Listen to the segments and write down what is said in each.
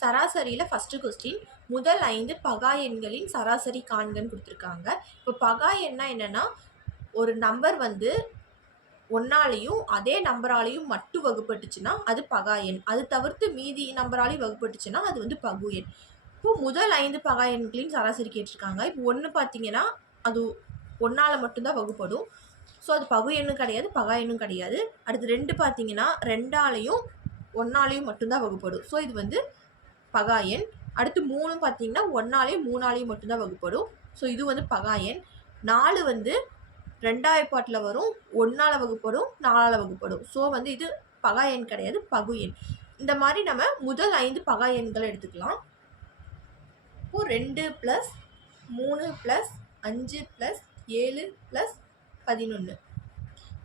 சராசரியில் first question முதல் ஐந்து பகா எண்களின் சராசரி காண்கன்னு கொடுத்துருக்காங்க. இப்போ பகா எண்ணா என்னென்னா ஒரு நம்பர் வந்து ஒன்னாலையும் அதே நம்பராலையும் மட்டும் வகுப்பட்டுச்சுன்னா அது பகா எண். அது தவிர்த்து மீதி நம்பராலையும் வகுப்பட்டுச்சுன்னா அது வந்து பகு எண். இப்போ முதல் ஐந்து பகா எண்களின் சராசரி கேட்டிருக்காங்க. இப்போ ஒன்று பார்த்தீங்கன்னா அது ஒன்றால் மட்டும்தான் வகுப்படும். ஸோ அது பகு எண்ணும் கிடையாது பகா எண்ணும் கிடையாது. அடுத்து ரெண்டு பார்த்தீங்கன்னா ரெண்டாலையும் ஒன்னாலையும் மட்டும்தான் வகுப்படும். ஸோ இது வந்து பகா எண் அடுத்து மூணு பார்த்தீங்கன்னா ஒன்னாலையும் மூணாலையும் மட்டும்தான் வகுப்படும். ஸோ இது வந்து பகா எண் நாலு வந்து ரெண்டாவது பாட்டில் வரும். ஒன்றால் வகுப்படும் நாலால் வகுப்படும். ஸோ வந்து இது பகா எண் கிடையாது பகு எண் இந்த மாதிரி நம்ம முதல் ஐந்து பகா எண்களை எடுத்துக்கலாம். இப்போது ரெண்டு ப்ளஸ் மூணு ப்ளஸ் அஞ்சு ப்ளஸ் ஏழு ப்ளஸ் பதினொன்று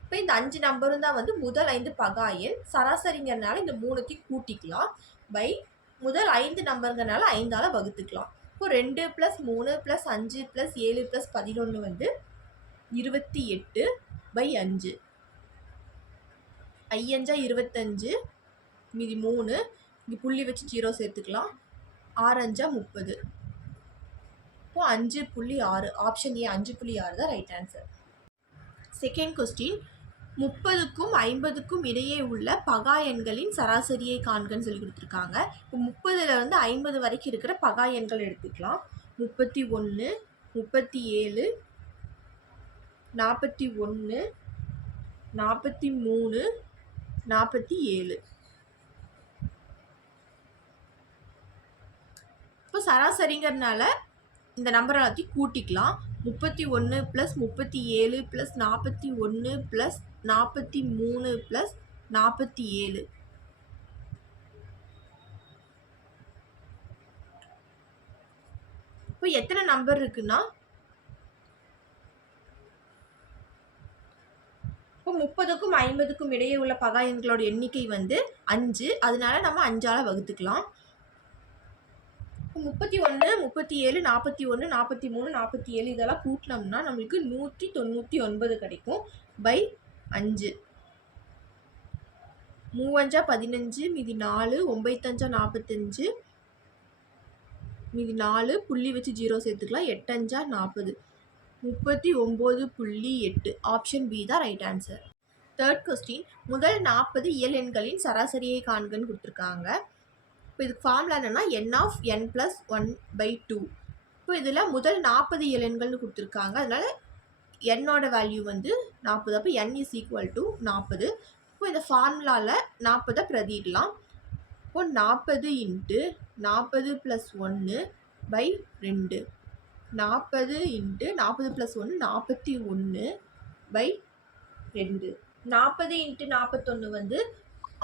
இப்போ இந்த அஞ்சு நம்பரும் தான் வந்து முதல் ஐந்து பகா எண் சராசரிங்கிறதுனால இந்த மூணுத்தையும் கூட்டிக்கலாம். பை முதல் ஐந்து நம்பருங்கிறனால ஐந்தால் வகுத்துக்கலாம். இப்போ ரெண்டு ப்ளஸ் மூணு ப்ளஸ் அஞ்சு ப்ளஸ் ஏழு ப்ளஸ் பதினொன்று வந்து இருபத்தி எட்டு பை அஞ்சு. ஐயஞ்சா இருபத்தஞ்சு மீதி மூணு இங்கே புள்ளி வச்சு ஜீரோ சேர்த்துக்கலாம். ஆறஞ்சா முப்பது. இப்போ அஞ்சு புள்ளி ஆறு ஆப்ஷன் ஏ அஞ்சு புள்ளி ஆறு தான் ரைட் ஆன்சர் செகண்ட் கொஸ்டின் முப்பதுக்கும் ஐம்பதுக்கும் இடையே உள்ள பகா எண்களின் சராசரியை காண்கன்னு சொல்லி கொடுத்துருக்காங்க. இப்போ முப்பதுல இருந்து ஐம்பது வரைக்கும் இருக்கிற பகா எண்கள் எடுத்துக்கலாம். முப்பத்தி ஒன்று முப்பத்தி ஏழு நாற்பத்தி ஒன்று நாற்பத்தி மூணு நாற்பத்தி ஏழு. இப்போ சராசரிங்கிறதுனால இந்த நம்பர் எல்லாத்தையும் கூட்டிக்கலாம். முப்பத்தி ஒன்று ப்ளஸ் முப்பத்தி ஏழு ப்ளஸ் நாற்பத்தி ஒன்று ப்ளஸ் நாற்பத்தி மூணு ப்ளஸ் நாற்பத்தி ஏழு. இப்போ எத்தனை நம்பர் இருக்குன்னா? இப்போ முப்பதுக்கும் ஐம்பதுக்கும் இடையே உள்ள பகா எண்களோட எண்ணிக்கை வந்து அஞ்சு. அதனால நம்ம அஞ்சால் வகுத்துக்கலாம். முப்பத்தி ஒன்று முப்பத்தி ஏழு நாற்பத்தி ஒன்று நாற்பத்தி மூணு நாற்பத்தி ஏழு இதெல்லாம் கூட்டினோம்னா நம்மளுக்கு நூற்றி தொண்ணூற்றி ஒன்பது கிடைக்கும் பை அஞ்சு. மூவஞ்சா பதினஞ்சு மீதி நாலு ஒம்பத்தஞ்சா நாற்பத்தஞ்சு மீதி நாலு புள்ளி வச்சு ஜீரோ சேர்த்துக்கலாம் எட்டஞ்சா நாற்பது முப்பத்தி ஒம்பது புள்ளி எட்டு. ஆப்ஷன் பி தான் ரைட் ஆன்சர் தேர்ட் கொஸ்டின் முதல் நாற்பது இயல் எண்களின் சராசரியை காண்கன்னு கொடுத்துருக்காங்க. இப்போ இதுக்கு ஃபார்முலா என்னென்னா n of n plus one by two இப்போ இதில் முதல் நாற்பது இயலெண்கள்னு கொடுத்துருக்காங்க. அதனால் என்னோட வேல்யூ வந்து நாற்பது. அப்போ என் இஸ் ஈக்குவல் டு நாற்பது. இப்போ இந்த ஃபார்முலாவில் நாற்பதை பிரதிடலாம் இப்போ நாற்பது இன்ட்டு நாற்பது ப்ளஸ் ஒன்று பை ரெண்டு. நாற்பது இன்ட்டு நாற்பது ப்ளஸ் ஒன்று நாற்பத்தி ஒன்று பை ரெண்டு. நாற்பது இன்ட்டு நாற்பத்தொன்று வந்து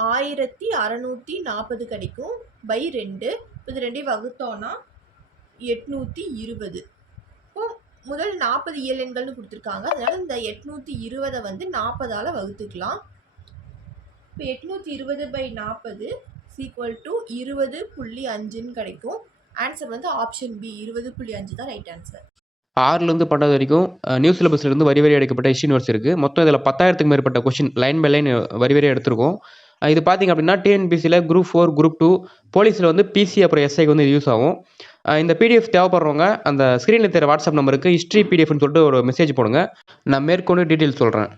ஆயிரத்தி அறநூற்றி நாற்பது கிடைக்கும் பை ரெண்டு. இது ரெண்டையும் வகுத்தோன்னா எட்நூற்றி இருபது. இப்போ முதல் நாற்பது இயலெண்கள்னு கொடுத்துருக்காங்க. அதனால் இந்த எட்நூற்றி இருபதை வந்து நாற்பதால் வகுத்துக்கலாம். இப்போ எட்நூற்றி இருபது பை நாற்பது சீக்குவல் டு இருபது புள்ளி அஞ்சுன்னு கிடைக்கும். ஆன்சர் வந்து ஆப்ஷன் பி இருபது புள்ளி அஞ்சு தான் ரைட் ஆன்சர் ஆறுலேருந்து பன்னெண்டு வரைக்கும் நியூ சிலபஸ்லேருந்து வரி வரி எடுக்கப்பட்ட இஷ்யூனிவர்ஸ் இருக்குது மொத்தம் இதில் பத்தாயிரத்துக்கு மேற்பட்ட கொஷின் லைன் பை லைன் வரி வரி எடுத்திருக்கோம். இது பார்த்தீங்க அப்படின்னா டிஎன்பிசியில் குரூப் ஃபோர் குரூப் டூ போலீஸில் வந்து பிசி அப்புறம் எஸ்ஐக்கு வந்து யூஸ் ஆகும். இந்த பிடிஎஃப் தேவைப்படுறவங்க அந்த ஸ்க்ரீனில் தெரிய வாட்ஸ்அப் நம்பருக்கு ஹிஸ்ட்ரி பிடிஎஃப்னு சொல்லிட்டு ஒரு மெசேஜ் போடுங்க. நான் மேற்கொண்டு டீட்டெயில் சொல்கிறேன்